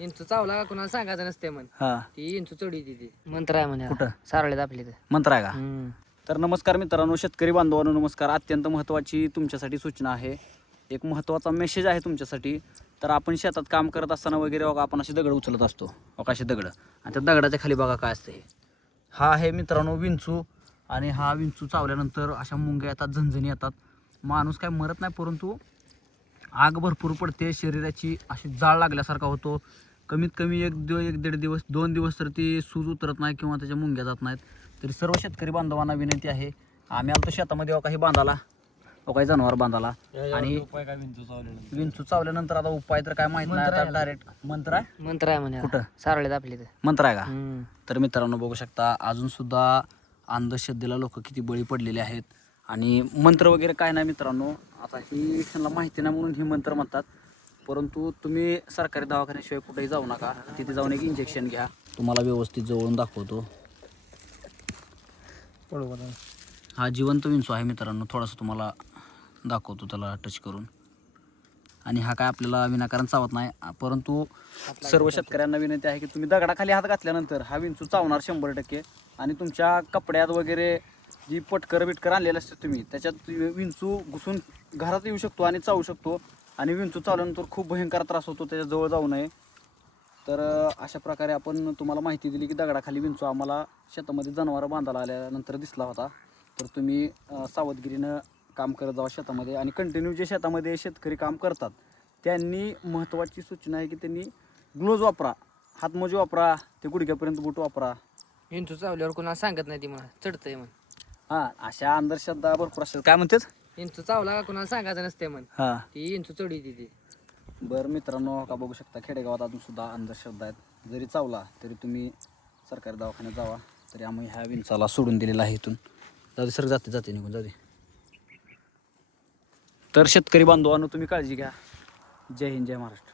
इंचू चावला का कुणाला सांगायचं नसते म्हण. हा ती इंचू चढी ती मंत्र आहे म्हणे. कुठं? सारवल्यात आपली तर. मंत्र आहे का? तर नमस्कार मित्रांनो, शेतकरी बांधवांनो नमस्कार. अत्यंत महत्त्वाची तुमच्यासाठी सूचना आहे, एक महत्त्वाचा मेसेज आहे तुमच्यासाठी. तर आपण शेतात काम करत असताना वगैरे बघा आपण असे दगड उचलत असतो, बघा असे दगड, आणि त्या दगडाच्या खाली बघा काय असतं. हा आहे मित्रांनो विंचू, आणि हा विंचू चावल्यानंतर अशा मुंग्या येतात, झणझणी येतात. माणूस काय मरत नाही, परंतु आग भरपूर पडते, शरीराची अशी जाळ लागल्यासारखा होतो. कमीत कमी एक दीड दिवस 2 दिवस तर ती सूज उतरत नाही किंवा त्याच्या मुंग्या जात नाहीत. तरी सर्व शेतकरी बांधवांना विनंती आहे, आम्ही आलतो शेतामध्ये काही बांधाला, काही जनावर बांधाला, आणि विंचू चावल्यानंतर आता उपाय तर काय माहित नाही. आता डायरेक्ट मंत्र आहे म्हणे. कुठं? सारवल्यात आपली तर. मंत्र आहे का? तर मित्रांनो बघू शकता, अजून सुद्धा अंधश्रद्धेला लोक किती बळी पडलेले आहेत. आणि मंत्र वगैरे काय नाही मित्रांनो, आता ही त्यांना माहिती नाही म्हणून ही मंत्र म्हणतात. परंतु तुम्ही सरकारी दवाखान्याशिवाय कुठेही जाऊ नका, तिथे जाऊन एक इंजेक्शन घ्या. तुम्हाला व्यवस्थित जवळून दाखवतो. हा जिवंत विंचू आहे मित्रांनो, थोडासा तुम्हाला दाखवतो त्याला टच करून. आणि हा काय आपल्याला विनाकारण चावत नाही, परंतु सर्व शेतकऱ्यांना विनंती आहे की तुम्ही दगडाखाली हात घातल्यानंतर हा विंचू चावणार 100%. आणि तुमच्या कपड्यात वगैरे जी पटकर बिटकर आणलेलं असतं तुम्ही, त्याच्यात विंचू घुसून घरात येऊ शकतो आणि चावू शकतो. आणि विंचू चावल्यानंतर खूप भयंकर त्रास होतो, त्याच्याजवळ जाऊ नये. तर अशा प्रकारे आपण तुम्हाला माहिती दिली की दगडाखाली विंचू आम्हाला शेतामध्ये जनावरं बांधायला आल्यानंतर दिसला होता. तर तुम्ही सावधगिरीनं काम करत जावा शेतामध्ये. आणि कंटिन्यू जे शेतामध्ये शेतकरी काम करतात त्यांनी महत्त्वाची सूचना आहे की त्यांनी ग्लोव्ज वापरा, हातमोजे वापरा, ते गुडघ्यापर्यंत बूट वापरा. इंचू चावल्यावर कुणाला सांगत नाही ती मला चढतंय म्हण. हां, अशा अंधश्रद्धा भरपूर असतात. काय म्हणतात? इंचू चावला का कुणाला सांगायचं नसते म्हण. हां, ती इंचू चढी ती. बरं मित्रांनो, का बघू शकता खेडेगावात अजून सुद्धा अंधश्रद्धा आहेत. जरी चावला तरी तुम्ही सरकारी दवाखान्यात जावा. तरी आम्ही ह्या विंचाला सोडून दिलेला आहे इथून. जाते सर, जाते निघून जाते. तर शेतकरी बांधवांनो तुम्ही काळजी घ्या. जय हिंद, जय महाराष्ट्र.